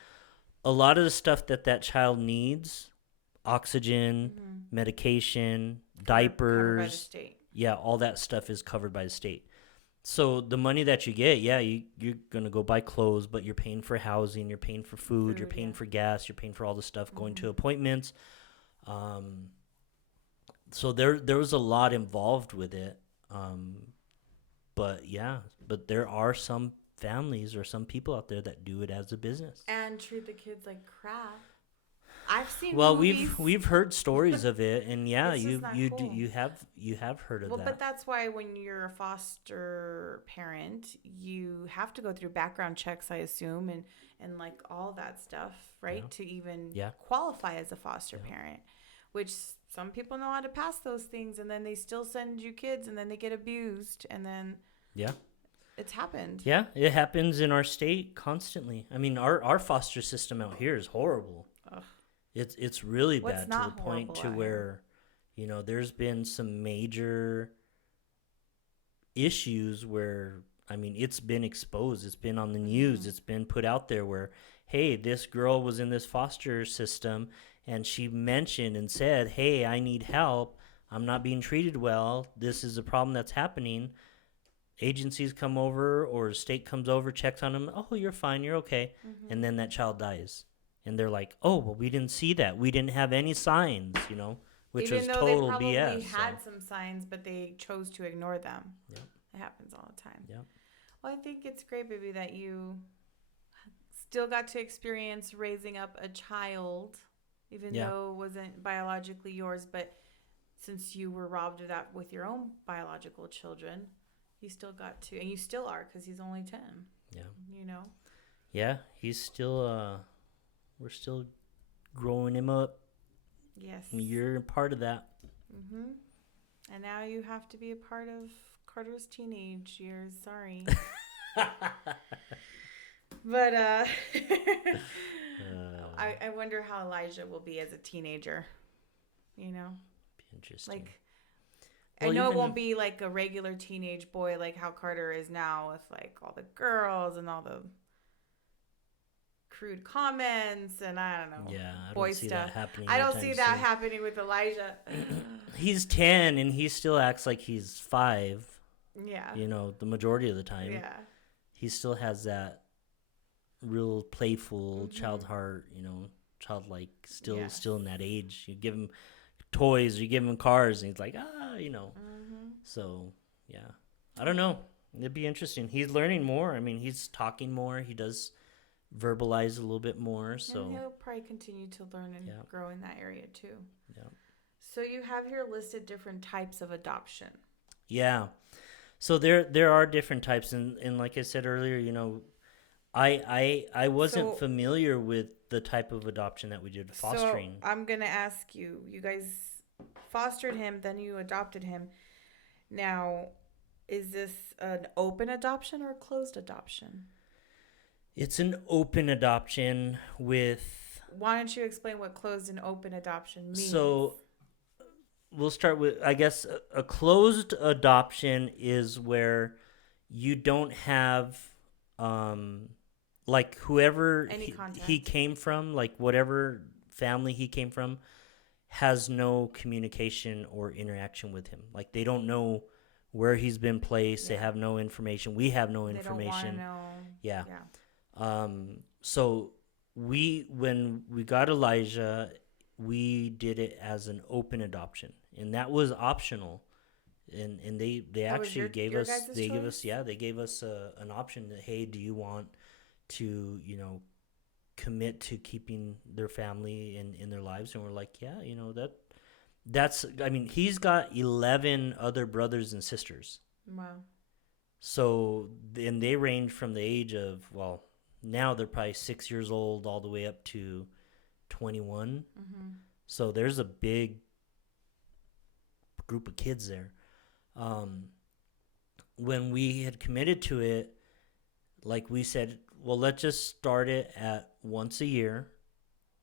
a lot of the stuff that child needs, oxygen, medication, Covered by the diapers, state. yeah, all that stuff is covered by the state. So the money that you get, yeah, you're going to go buy clothes, but you're paying for housing, you're paying for food, you're paying for gas, you're paying for all the stuff, going to appointments. So there was a lot involved with it. But there are some families or some people out there that do it as a business. And treat the kids like crap. I've seen Well, movies. we've heard stories of it, and yeah, It's just not cool. you have heard of Well, that. but that's why when you're a foster parent, you have to go through background checks, I assume, and like all that stuff, right? Yeah. To even Yeah. qualify as a foster parent, which some people know how to pass those things, and then they still send you kids, and then they get abused, and then Yeah. it's happened. Yeah, it happens in our state constantly. I mean, our foster system out here is horrible. Ugh. It's really What's bad, to not the point horrible to out where, there's been some major issues where, I mean, it's been exposed. It's been on the news. It's been put out there where, hey, this girl was in this foster system and she mentioned and said, hey, I need help. I'm not being treated well. This is a problem that's happening. Agencies come over or state comes over, checks on them. Oh, you're fine. You're okay. And then that child dies. And they're like, oh, well, we didn't see that. We didn't have any signs, which Even was though total they probably BS. had some signs, but they chose to ignore them. Yep. It happens all the time. Yep. Well, I think it's great, baby, that you still got to experience raising up a child, even though it wasn't biologically yours. But since you were robbed of that with your own biological children, you still got to, and you still are, because he's only 10. Yeah. Yeah, he's still, we're still growing him up. Yes. You're part of that. Mm-hmm. And now you have to be a part of Carter's teenage years. Sorry. But I wonder how Elijah will be as a teenager. Be interesting. Like, I know it won't be like a regular teenage boy like how Carter is now, with like all the girls and all the crude comments and I don't know. Yeah, I boy don't see stuff. that happening. I don't see that happening with Elijah. He's 10 and he still acts like he's 5. Yeah. The majority of the time. Yeah. He still has that real playful child heart, childlike, still in that age. You give him toys, you give him cars, and he's like, So, yeah. I don't know. It'd be interesting. He's learning more. I mean, he's talking more. He does verbalize a little bit more. So and he'll probably continue to learn and grow in that area too. Yeah. So you have here listed different types of adoption. Yeah. So there are different types, and like I said earlier, I wasn't familiar with the type of adoption that we did, fostering. So I'm gonna ask you. You guys fostered him, then you adopted him. Now, is this an open adoption or a closed adoption? It's an open adoption with. Why don't you explain what closed and open adoption means? So we'll start with, I guess, a closed adoption is where you don't have, like, whoever he came from, like whatever family he came from, has no communication or interaction with him. Like, they don't know where he's been placed. They have no information. We have no information. They don't want to know. Yeah. So when we got Elijah, we did it as an open adoption, and that was optional. And they actually gave us an option that, hey, do you want to commit to keeping their family in their lives? And we're like, yeah, that's I mean, he's got 11 other brothers and sisters. Wow. So, and they range from the age of, well, now they're probably 6 years old all the way up to 21. Mm-hmm. So there's a big group of kids there. when we had committed to it, like we said, well, let's just start it at once a year,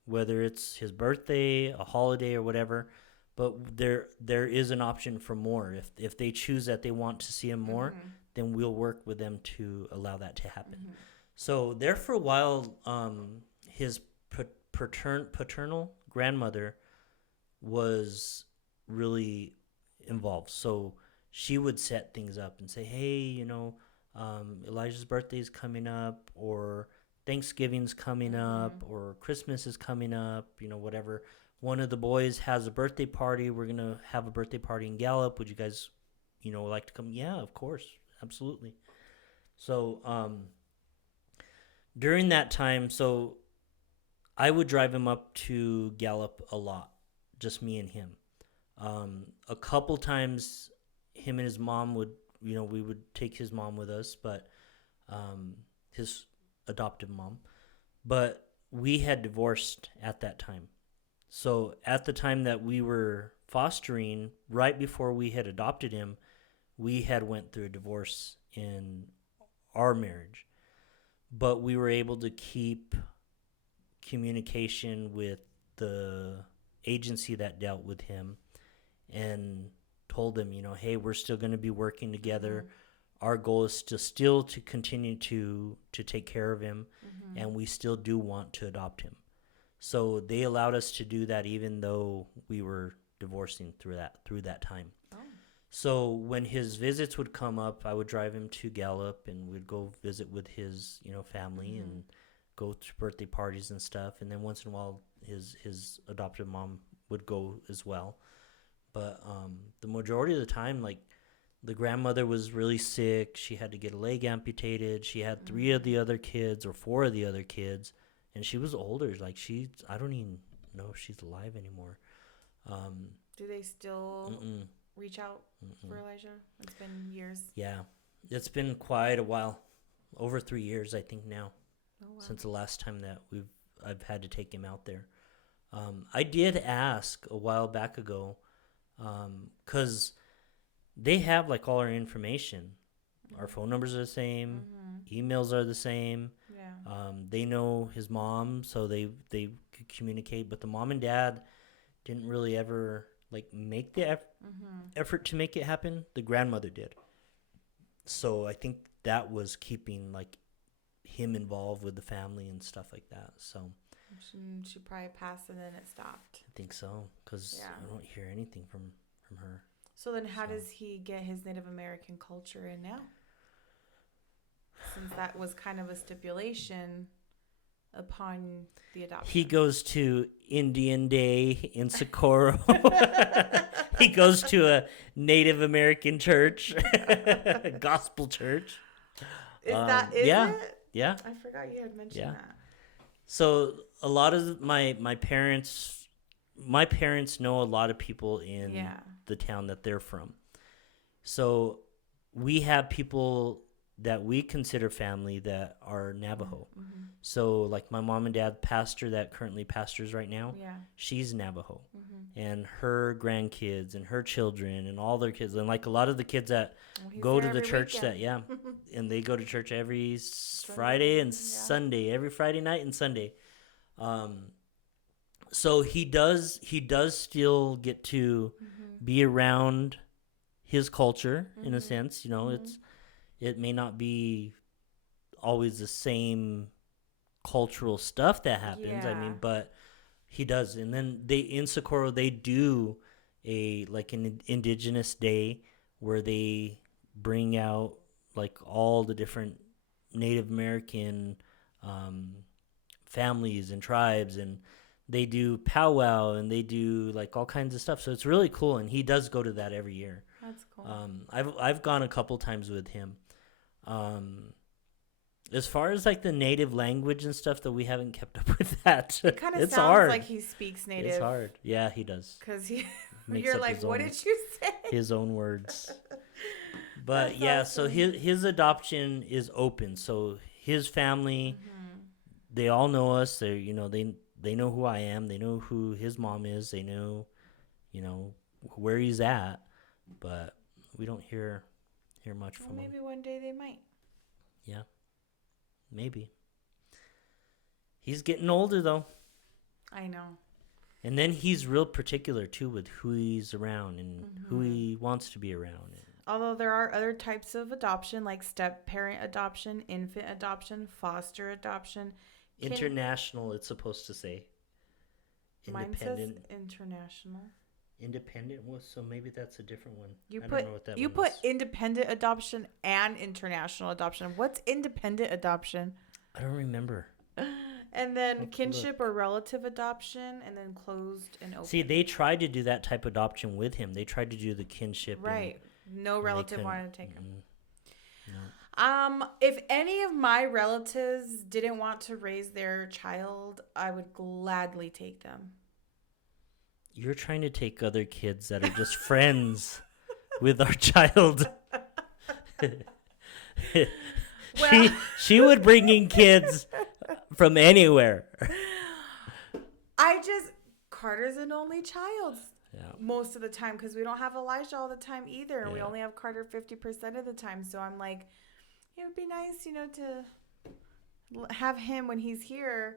whether it's his birthday, a holiday, or whatever. But there is an option for more. If they choose that they want to see him more, Mm-hmm. then we'll work with them to allow that to happen. Mm-hmm. So there for a while, his paternal grandmother was really involved. So she would set things up and say, hey, Elijah's birthday is coming up, or Thanksgiving's coming up, or Christmas is coming up, whatever. One of the boys has a birthday party. We're going to have a birthday party in Gallup. Would you guys, like to come? Yeah, of course. Absolutely. So during that time, so I would drive him up to Gallup a lot, just me and him. A couple times, him and his mom would, we would take his mom with us, but his adoptive mom. But we had divorced at that time. So at the time that we were fostering, right before we had adopted him, we had went through a divorce in our marriage. But we were able to keep communication with the agency that dealt with him and told them, hey, we're still going to be working together. Our goal is to still to continue to take care of him, and we still do want to adopt him. So they allowed us to do that even though we were divorcing through that time. Oh. So when his visits would come up, I would drive him to Gallup, and we'd go visit with his family and go to birthday parties and stuff. And then once in a while, his adoptive mom would go as well. But the majority of the time, like, the grandmother was really sick. She had to get a leg amputated. She had 3 of the other kids, or 4 of the other kids, and she was older. Like, I don't even know if she's alive anymore. Do they still reach out for Elijah? It's been years. Yeah, it's been quite a while, over 3 years, I think now, since the last time that I've had to take him out there. I did ask a while back ago, because they have like all our information. Our phone numbers are the same, emails are the same. Yeah. They know his mom, so they could communicate. But the mom and dad didn't really ever like make the effort to make it happen. The grandmother did. So I think that was keeping like him involved with the family and stuff like that. So she probably passed and then it stopped. I think so, because I don't hear anything from her. So then how does he get his Native American culture in now? Since that was kind of a stipulation upon the adoption. He goes to Indian Day in Socorro. He goes to a Native American church, gospel church. Is it? Yeah. I forgot you had mentioned that. So a lot of my parents know a lot of people in the town that they're from. So we have people that we consider family that are Navajo. So like my mom and dad pastor that currently pastors right now, she's Navajo. And her grandkids and her children and all their kids, and like a lot of the kids that go to the church weekend. And they go to church every Friday and Sunday, every Friday night and Sunday. So he does still get to be around his culture in a sense. It may not be always the same cultural stuff that happens. I mean, but he does. And then in Socorro, they do an Indigenous Day where they bring out like all the different Native American families and tribes, and they do powwow and they do like all kinds of stuff. So it's really cool. And he does go to that every year. That's cool. I've gone a couple times with him. As far as like the native language and stuff, though, we haven't kept up with that. It kind of sounds hard. like he speaks native. It's hard. Yeah, he does. Because you're like, what did you say? His own words. But That's so his adoption is open. So his family, they all know us. They they know who I am. They know who his mom is. They know, where he's at. But we don't hear hear much from him. Maybe one day they might. Yeah, maybe. He's getting older, though. I know. And then he's real particular, too, with who he's around and who he wants to be around. Although there are other types of adoption, like step-parent adoption, infant adoption, foster adoption. International, it's supposed to say. Mine says international. Independent was, so maybe that's a different one. I don't know what that you put is. Independent adoption and international adoption. What's independent adoption? I don't remember. And then kinship or relative adoption, and then closed and open. See, they tried to do that type of adoption with him. They tried to do the kinship. Right. No relative wanted to take him. No. If any of my relatives didn't want to raise their child, I would gladly take them. You're trying to take other kids that are just friends with our child. Well, she would bring in kids from anywhere. Carter's an only child. Yeah. Most of the time, because we don't have Elijah all the time either. And we only have Carter 50% of the time. So I'm like, it would be nice, to have him when he's here,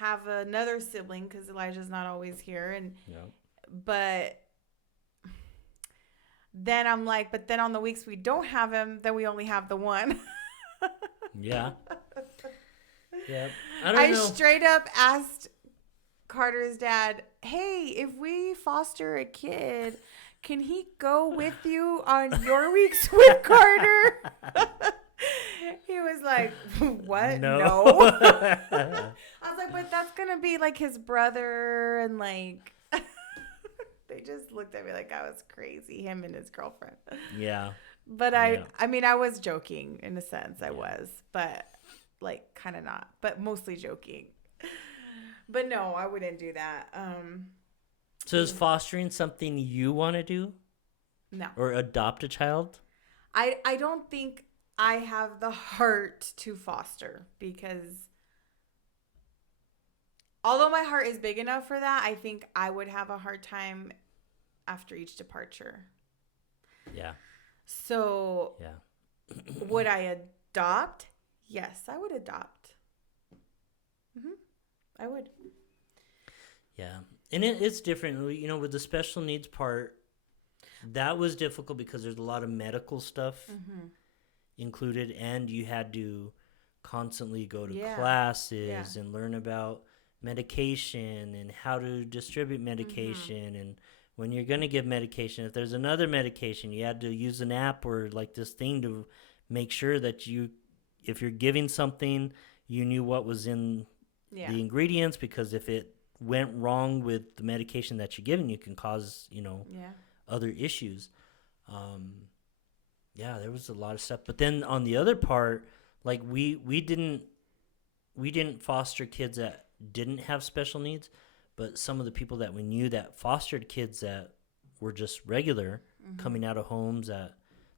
have another sibling, because Elijah's not always here. But then I'm like, but then on the weeks we don't have him, then we only have the one. Yeah. Yeah. I straight up asked Carter's dad, hey, if we foster a kid, can he go with you on your weeks with Carter? He was like, what? No. I was like, but that's going to be like his brother. And like, they just looked at me like I was crazy, him and his girlfriend. Yeah. But I mean, I was joking in a sense. I was, but like kind of not, but mostly joking. But no, I wouldn't do that. So is fostering something you want to do? No. Or adopt a child? I don't think I have the heart to foster, because although my heart is big enough for that, I think I would have a hard time after each departure. Yeah. So would I adopt? Yes, I would adopt. I would. Yeah. And it's different. With the special needs part, that was difficult because there's a lot of medical stuff included, and you had to constantly go to classes and learn about medication and how to distribute medication. And when you're going to give medication, if there's another medication, you had to use an app or like this thing to make sure that if you're giving something, you knew what was in the ingredients, because if it went wrong with the medication that you're giving, you can cause, other issues. There was a lot of stuff. But then on the other part, like we didn't foster kids that didn't have special needs, but some of the people that we knew that fostered kids that were just regular, coming out of homes that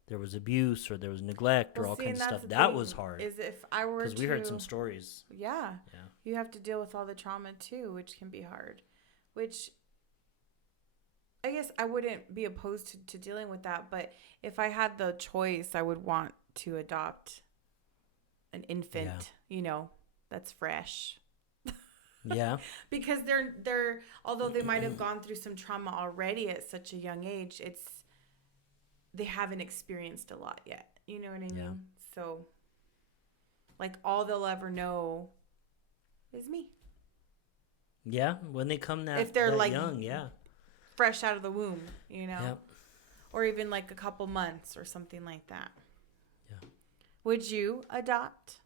there was abuse or there was neglect or all kinds of stuff. That was hard. Is if I were because we heard some stories. Yeah. You have to deal with all the trauma too, which can be hard. Which I guess I wouldn't be opposed to dealing with that, but if I had the choice, I would want to adopt an infant, that's fresh. Yeah. Because they're although they might have gone through some trauma already at such a young age, they haven't experienced a lot yet. You know what I mean? Yeah. So like all they'll ever know is me. Yeah, when they come if they're like young, fresh out of the womb, Yep. Or even like a couple months or something like that. Yeah. Would you adopt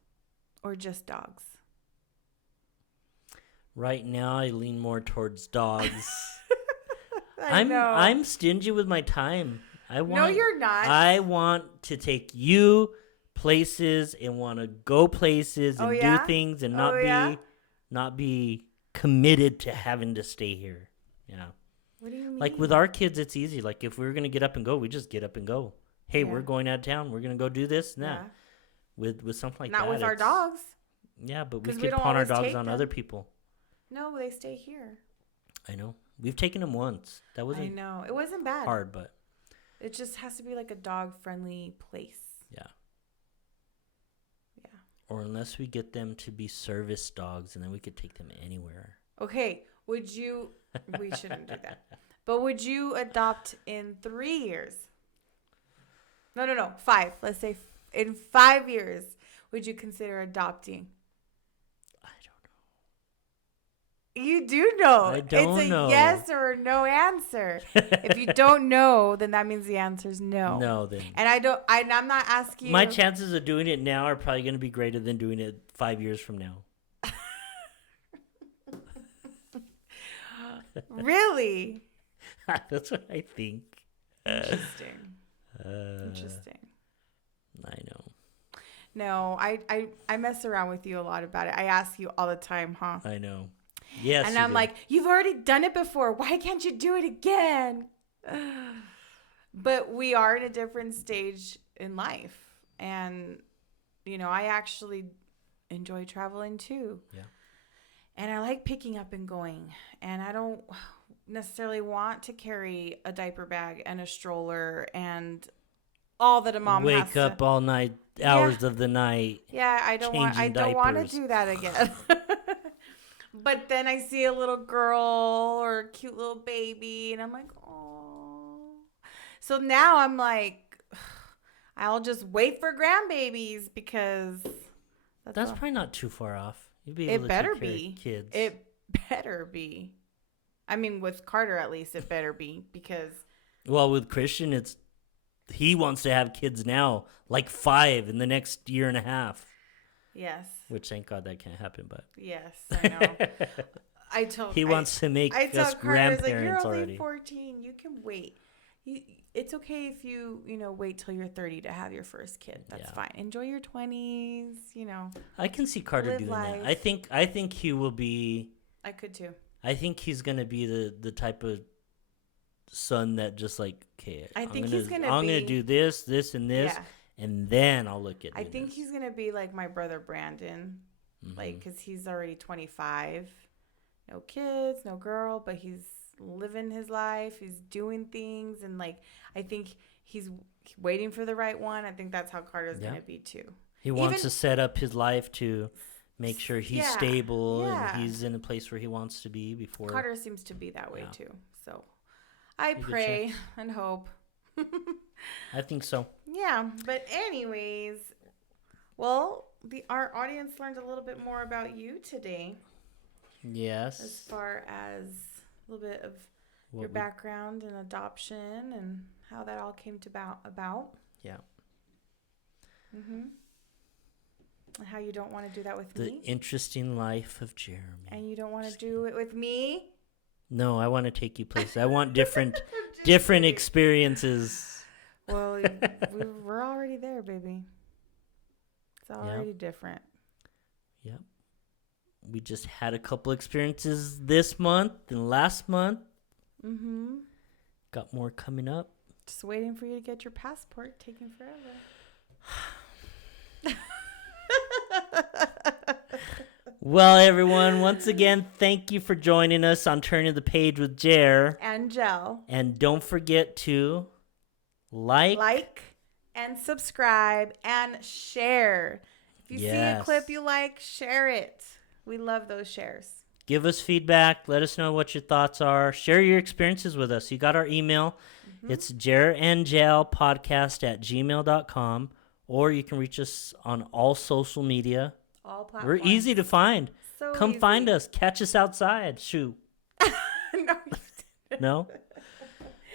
or just dogs? Right now, I lean more towards dogs. I know. I'm stingy with my time. No, you're not. I want to take you places and want to go places and do things and not be committed to having to stay here. Yeah. What do you mean? Like with our kids, it's easy. Like if we're gonna get up and go, we just get up and go. Hey, we're going out of town. We're gonna go do this and that. With something like that. Not with our dogs. Yeah, but we could pawn our dogs on other people. No, they stay here. I know. We've taken them once. That wasn't. I know. It wasn't bad. Hard, but. It just has to be like a dog-friendly place. Yeah. Yeah. Or unless we get them to be service dogs, and then we could take them anywhere. Okay. Would you... We shouldn't do that. But would you adopt in 3 years? No. 5. Let's say in 5 years, would you consider adopting? I don't know. You do know. I don't know. It's a yes or no answer. If you don't know, then that means the answer is no. No, then. And I'm not asking you. My chances of doing it now are probably going to be greater than doing it 5 years from now. Really? That's what I think. Interesting. Interesting. I know. No, I mess around with you a lot about it. I ask you all the time, huh? I know. Yes. And I'm like, you've already done it before. Why can't you do it again? But we are in a different stage in life. And, I actually enjoy traveling too. Yeah. And I like picking up and going. And I don't necessarily want to carry a diaper bag and a stroller and all that a mom has wake up all night, hours of the night. Yeah, I don't want to do that again. But then I see a little girl or a cute little baby and I'm like, oh. So now I'm like, I'll just wait for grandbabies because that's probably not too far off. You'd be able to better take care be. of kids. It better be. I mean, with Carter at least, it better be because. Well, with Christian, he wants to have kids now, like 5 in the next year and a half. Yes. Which, thank God, that can't happen. But yes, I know. He wants to make us grandparents like, you're only already. 14. You can wait. It's okay if you wait till you're 30 to have your first kid. That's fine. Enjoy your 20s. I can see Carter doing life. that. I think he will be. I could too. I think he's gonna be the type of son that just like, okay, I'm gonna do this, and this, and then I'll look at. I think he's gonna be like my brother Brandon, like because he's already 25, no kids, no girl, but he's living his life. He's doing things, and like I think he's waiting for the right one. I think that's how Carter's gonna be too. He wants to set up his life to make sure he's stable and he's in a place where he wants to be before. Carter seems to be that way too. So I pray and hope. I think so. Yeah, but anyways, well, our audience learned a little bit more about you today. Yes. As far as a little bit of your background and adoption and how that all came about. Yeah. Mhm. And how you don't want to do that with me. The interesting life of Jeremy. And you don't want to do it with me? No, I want to take you places. I want different experiences. Well, we're already there, baby. It's already different. Yep. We just had a couple experiences this month and last month. Mm-hmm. Got more coming up. Just waiting for you to get your passport. Taking forever. Well, everyone, once again, thank you for joining us on Turning the Page with Jer. And Jel. And don't forget to like and subscribe and share. If you see a clip you like, share it. We love those shares. Give us feedback. Let us know what your thoughts are. Share your experiences with us. You got our email. Mm-hmm. It's jerandjelpodcast@gmail.com. Or you can reach us on all social media. All platforms. We're easy to find. So Come easy. find us. Catch us outside. Shoot. No?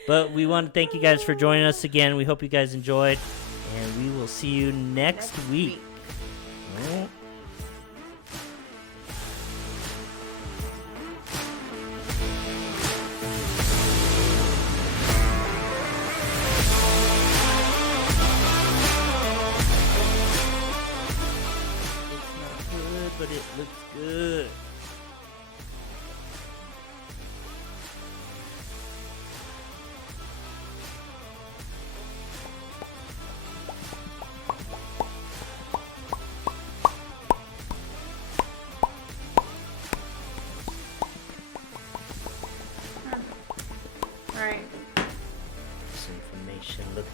But we want to thank you guys for joining us again. We hope you guys enjoyed. And we will see you next week. Oh. But it looks good.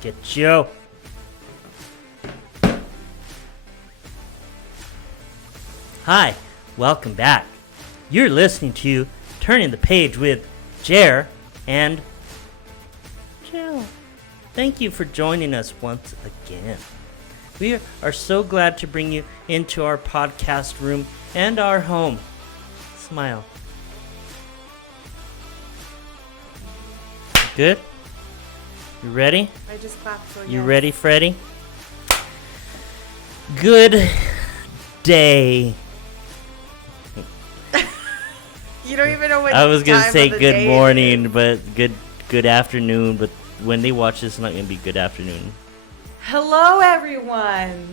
Get you. Hi, welcome back. You're listening to Turning the Page with Jer and Jill. Thank you for joining us once again. We are so glad to bring you into our podcast room and our home. Smile. Good? You ready? I just clapped. So You yes. ready, Freddie? Good day. You don't even know what I was gonna time say of the good day it morning, is. but good afternoon. But when they watch this, it's not gonna be good afternoon. Hello, everyone.